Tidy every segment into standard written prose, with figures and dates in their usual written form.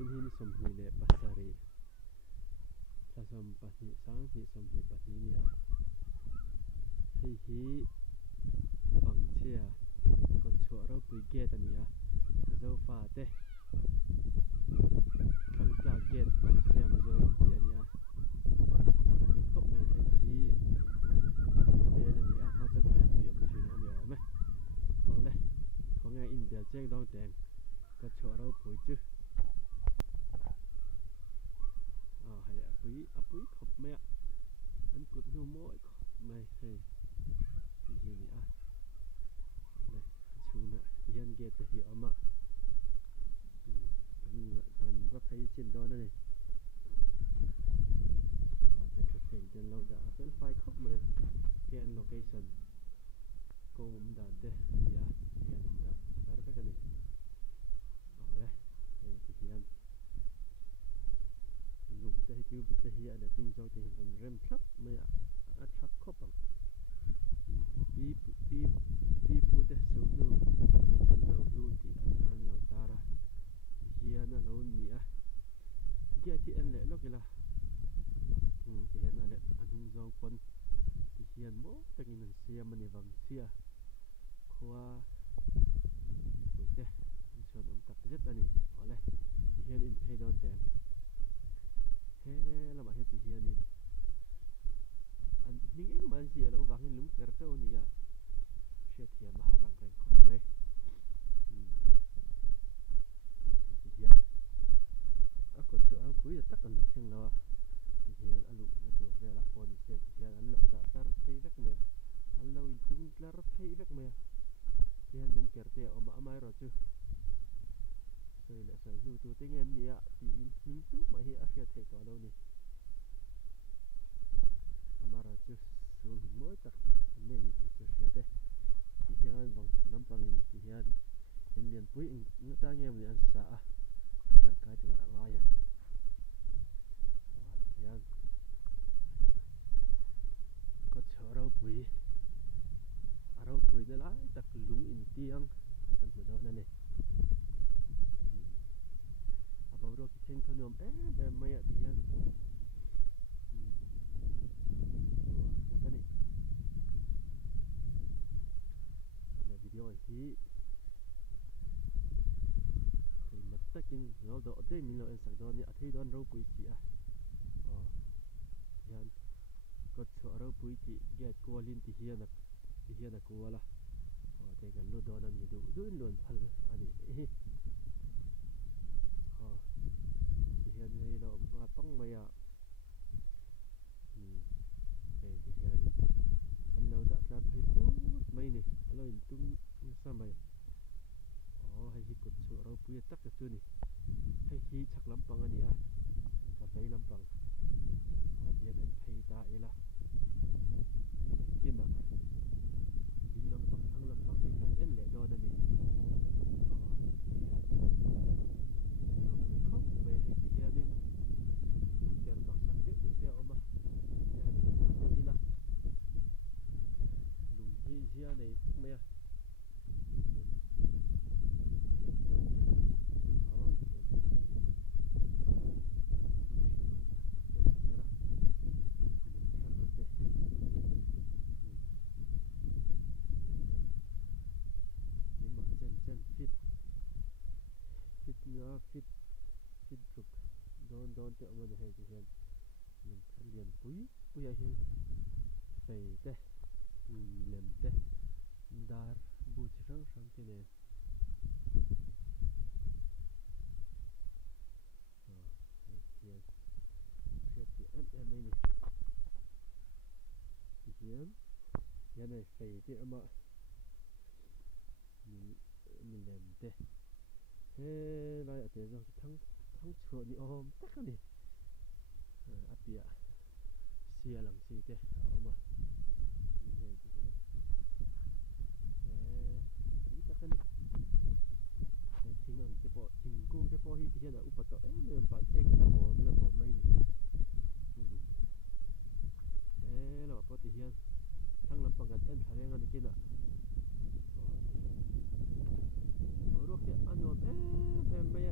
in hin som hi le pasari sa som pahni sang hi som hi pahni ni a hei hi bang chia ko chu ro pui gate ania zo fa te thang pla gate bang chia ma zo ro pi ania pui khop mai hei hi le la ni a ma cha da tu yo thin ani o me ole khonga in bel chek dong teng ko chu ro pui chu hay apui khop mẹ anh cụt nu mỗi mày hay thì gì nhỉ này chú nè thì anh ghét thì hiểu mà thành có thấy trên đó này trên thực hiện trên lâu đã vẫn phải khóc mà hiện location cũng đàn thế gì à hiện đã đó là cái này ở đây thì hiện dùng tay kêu bị tay hiện để tinh dầu thì còn rem thấp mới thấp khóc bằng bi phụ để số nu cần đầu lu thì anh lâu ta ra hiện là lâu nhỉ kia thì anh lẽ lúc kia là thì hiện là lẽ anh dầu quân thì hiện bố tất nhiên mình xe mình vàng xe qua phụ để anh chọn ông tập rất là nè ở đây thì hiện in pay đón tiền he là mà he thì hiện in anh những mà gì là vàng in lúng kẹt đâu nhỉ ạ xe thì mà harang rèn khóc mấy thì hiện có chỗ cuối tất cả là thằng nào thì hiện anh lụm là chuột về là con xe thì hiện anh lụm đã ra thấy vết mè anh lụm tung ra thấy vết mè thì hiện lúng kẹt teo mà mai rồi chứ rồi lại sai nu tu tiếng anh nhỉ ạ thì những tu mà hiện xe thấy tao đâu nè mà rồi chứ xuống mới chắc nên thì cho xe đấy thì hiện vòng nắm bằng thì hiện in liền cuối người ta nghe mình ăn xả trang cái từ là ngay à thì hiện có chở rau bùi nó lái tắc lúng in tiếng cần một đoạn này bảo rồi cái thanh thôn em mày thì hiện cái này là video thì mất tất nhiên nó độ đây mình nói sẵn đó nhỉ thấy đoán rau bùi chị à hiện có chỗ rau bùi chị ghét qua linh thì hiện là qua là thế cái lúa đó là gì đủ luôn phật anh ấy thì hiện nay là băng mày à thì hiện anh lâu đã ra thấy phút mấy nè lâu tung sao mày hay hi cột chỗ rau bùi tắc cái này hay hi chắc lắm bằng anh à cà phê lắm bằng hiện anh thấy ta ấy là kiên ạ đi lắm bằng thăng lắm bằng cái cần em lẽ đó nè rau bùi khóc về hay thì hiện nên đúng tiền bạc sẵn tiếp được theo mà hiện nên sẵn theo đi là lùng hi zia này mẹ fit rục don tẹo mà này thì hiện mình thân liền búi ai hiện phải thế liền thế dar bu chỉ sang thế này hiện sẽ em này thì hiện này phải thế mà mình liền thế thế lại thế rồi thằng chuột đi ôm tất cả đi bia xia lằng xì thế mà mình này thì đi tất cả đi này thình ăn cái bộ thình cung cái bộ hi thì hiện là úp bật mình bắt cái nó bộ mấy đi thế là bộ thì hiện thằng làm bằng cái em thằng em ăn cái nào ở đó kia ăn ngon em mày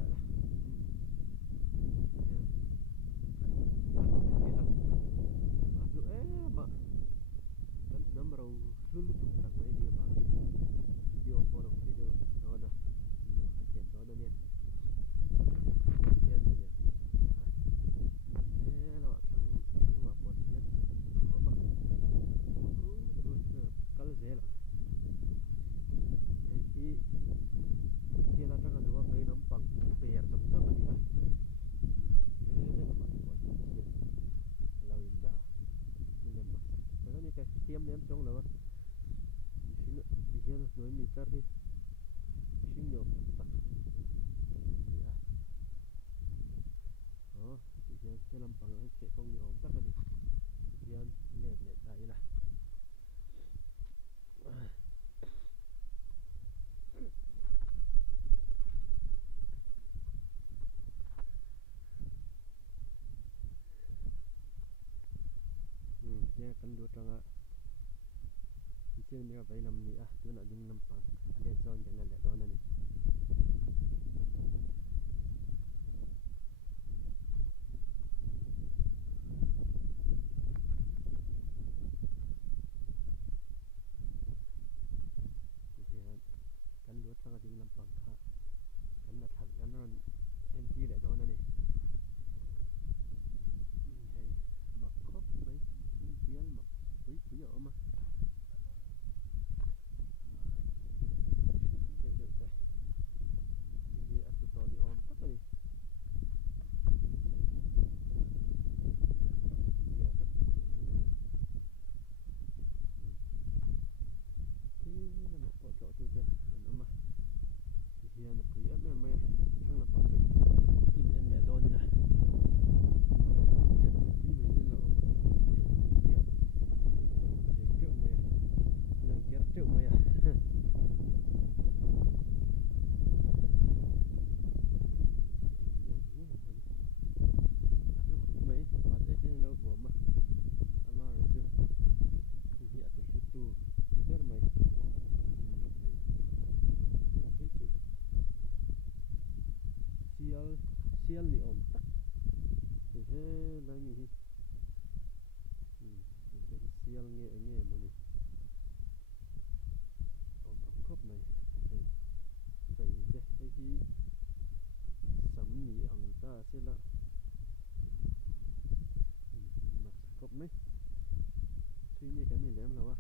thiêm em trong là xin thì hiền nói mi tar đi xin nhộp tắc mi à thì hiền sẽ làm bằng cái sẽ công nhộp tắc đi hiền lệ lệ đại là nghe cần đuổi rằng à trên mình vậy làm gì à tôi nói đừng làm bằng lên son cái là đó này thì cần đuổi rằng đừng làm bằng khác cần là thật cần nó em chỉ lại đó này hay mặc khóc mấy tiếng mặc quý quý ở mà thì ắt tụi tôi đi ôm tất cả đi giờ rất thế là một bộ chỗ tôi đây nó mà thì hiện là quý em em thằng là bảo chứ in em nhẹ đôi đi này tiền quý mấy như là mà tiền triệu mấy à lần kia triệu mấy à lúc mấy bạn ấy trên lâu bố mà ama rồi chứ hiện tại sự tu rất mày thấy chứ sial sial ni om tắc thì thế là gì cái sial nghe nghe mà nè om khóc mày thì phải thế hay hi sắm ni ông ta sẽ là mặc khóc mấy suy nghĩ cái này lém là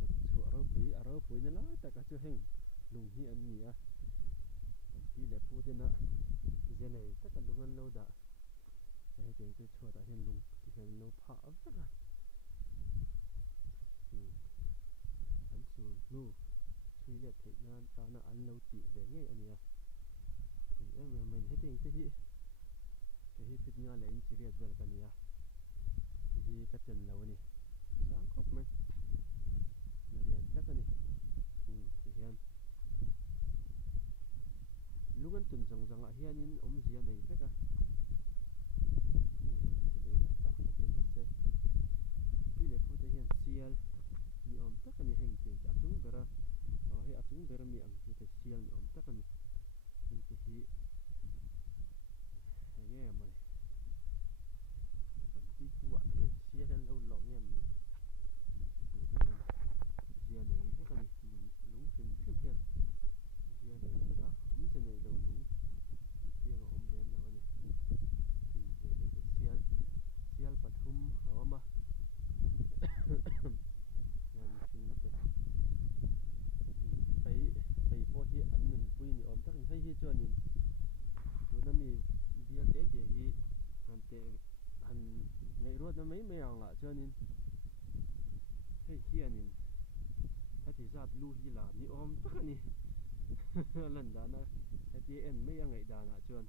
cái chỗ ở rau bưởi này là tất cả chỗ hình lùng hi anh nhỉ à đi lẹp bút tên à giờ này tất cả lùng ăn lâu đã hay tiếng tôi chua tại hiện lùng thì hiện lâu phá tất cả anh su nu suy lẹp thấy na ta na ăn lâu tị về ngay anh nhỉ thì em mình hết tiếng cái hi fit nga lại in chỉ riết về cái nhỉ thì cái chân lâu này sáng khóc mấy nhà liền tất cả này thì hiện lúc anh tuần rằng rằng hiện in gì này tất cả thì đây là sao có tiền sẽ đi lấy phụ hiện sial mi tất cả này hình tiền áp dụng bera hay áp dụng bera mi ăn phụ sial mi tất cả này mình thì nghe mà cần chi phụ hiện sial lâu lâu nghe mình giờ này rất là lúng phim phim hiện giờ này rất là giờ này lâu lúng tiếng ôm lên là vậy cái sial sial pathum hả mà nên phim cái phải po hi anh mình pui ni ôm tắc hay hi cho nên tụi nó mi bial té hi han té han ngày ruột nó mấy ông ạ cho nên hay hi anh thì ra lu hi là ni ôm tất cả ni lần đó nó thì em mấy ngày đó là chọn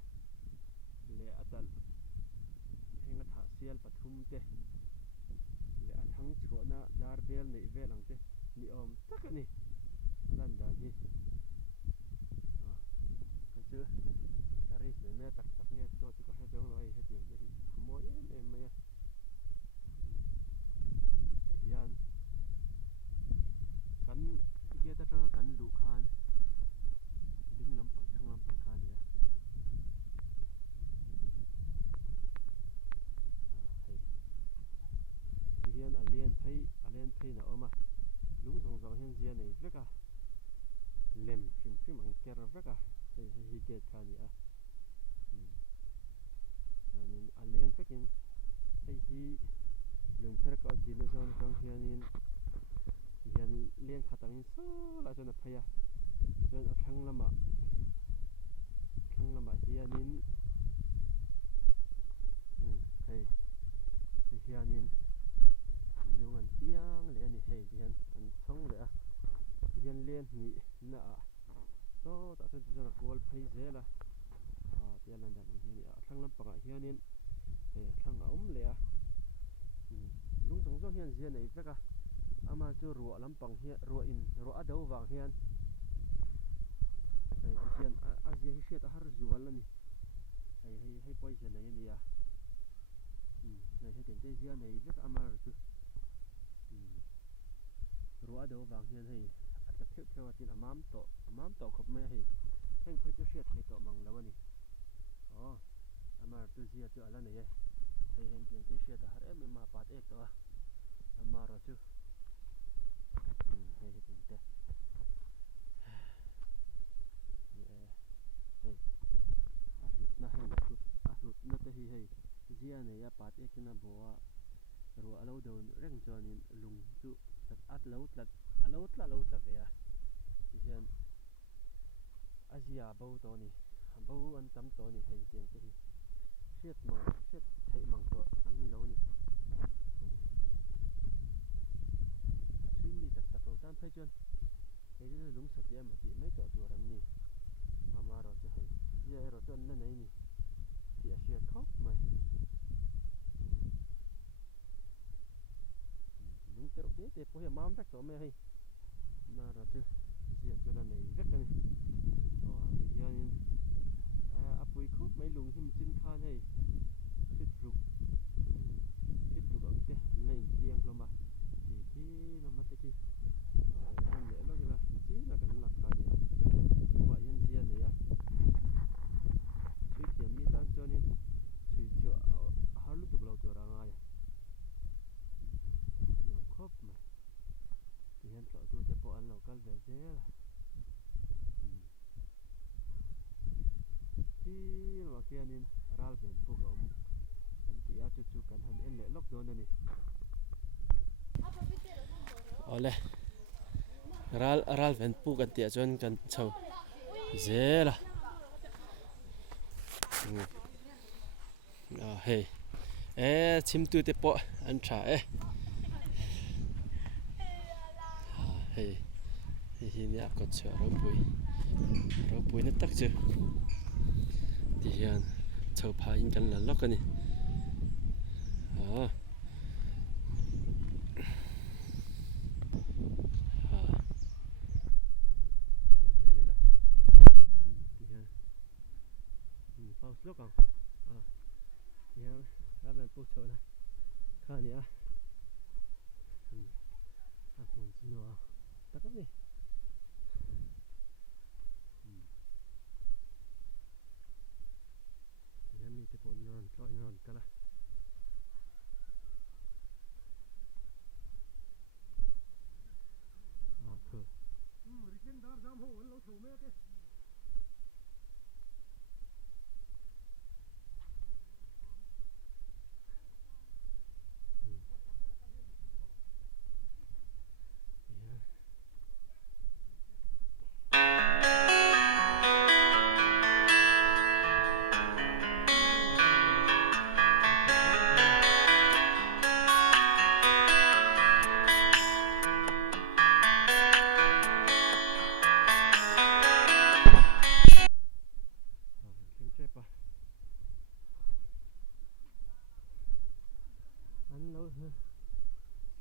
lệ atal henga tha sial pathum te lệ athang chhuana dar bel nei ve lang te ni ôm tất cả ni lần đó hi cái chứ cari mẹ tắc tắc nghe tôi chỉ có hai tiếng nói hết tiếng thì mỗi em mấy thì hiện cắn kia ta cho cắn lũ khan đinh lắm bằng thăng lắm bằng khan vậy thì hiện alien thấy nào mà lũ rong rong hiện giờ này rất à lem phim phim bằng kẹt rất à hay cái khan vậy cho nên alien phải kinh hay hi lùm phải có dinosaur trong hiện hiện liên khát tăng số là cho nó phải à cho nó thăng lắm hiện in thì hiện in an tiang le ani hei hian an chong le a hian len ni na a so ta sen chu na kol phei zela tia lan dan hian ni a thlang lampang ah hianin hei thlang a awm le a lung chang chang hian zia nei veka ama chu ruah lampang hian ruah a do wang hian hei hian a zia hi hriat a har zual ani hei poison nei ani a nei he teng te zia nei vek ama chu ruah a do wang hian hei atla pheu pheu atin amam to khop mai hei heng phei chu hriat thei to mang lo ani ama tu zia chu ala nei hei heng teng te hriat a har em ma pat ek to a ama ro chu hei he teng te hei a hlut na te hi hei zia nei a pat ek na bo a ruah a lo do reng chuanin lung chu a lo tla ve a hian a zia bo to ni bo an tam to ni hei teng te hi hriat thei mang to an ni lo ni a thui mi tak lo tan phei chuan hei chu lung sat le ma ti mai to tur an ni ama ro chu hei zia ero chu an la nei ni ti a hriat khop mai lung te ro te po hi mam vek to me hei ma ro chu zia chu la nei vek ani hianin a pui khop mai lung him chin khan hei fit ruk ang te nei tiang hloma ti loma te ki han le lo gila chi na kan la kha ni lungwa hian zia nei a chui thiam mi tan chuanin chui chu har lu tuk lo tur anga ya niam khop mai ti hian tlo tu te po an lo kal ve zela loma khianin ral ven puk a awm kan ti a chu kan han en le lok dawn ani ole ral ven puk kan ti a chuan kan chho zela hei chim tu te po an tha hei hi ni a ko chho ro pui na tak chu ti hian chho pha in kan la lok ani pause lok ang hian ra ben pu chho na kha ni a mun chu no tak ni hian mi te po non tloi non kala khờ riken dar jam ho lo tho me te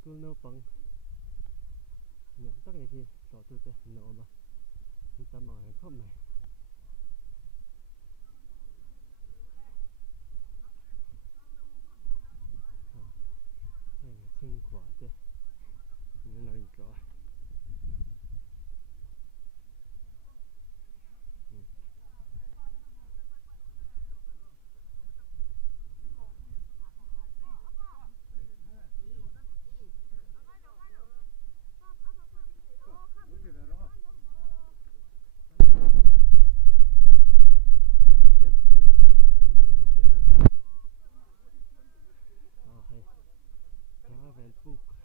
school no pang nhậm tắc này khi tỏ tôi te nọ mà ta mà này không này sinh quả te như là rõ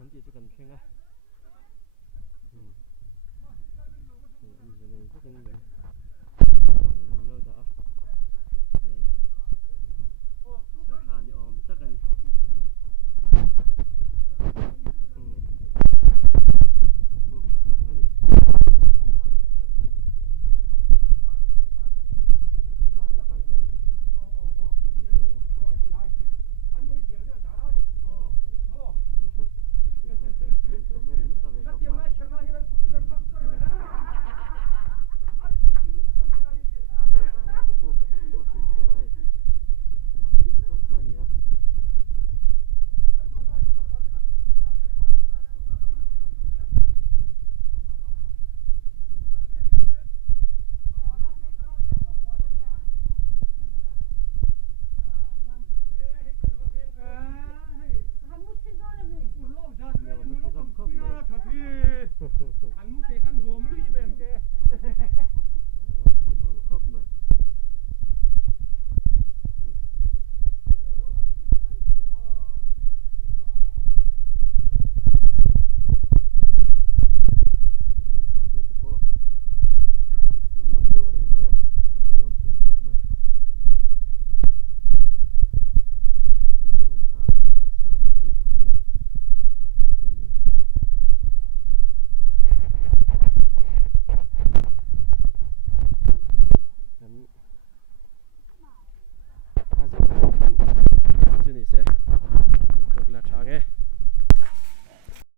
hắn chỉ cho cần khen á thì anh giờ này rất là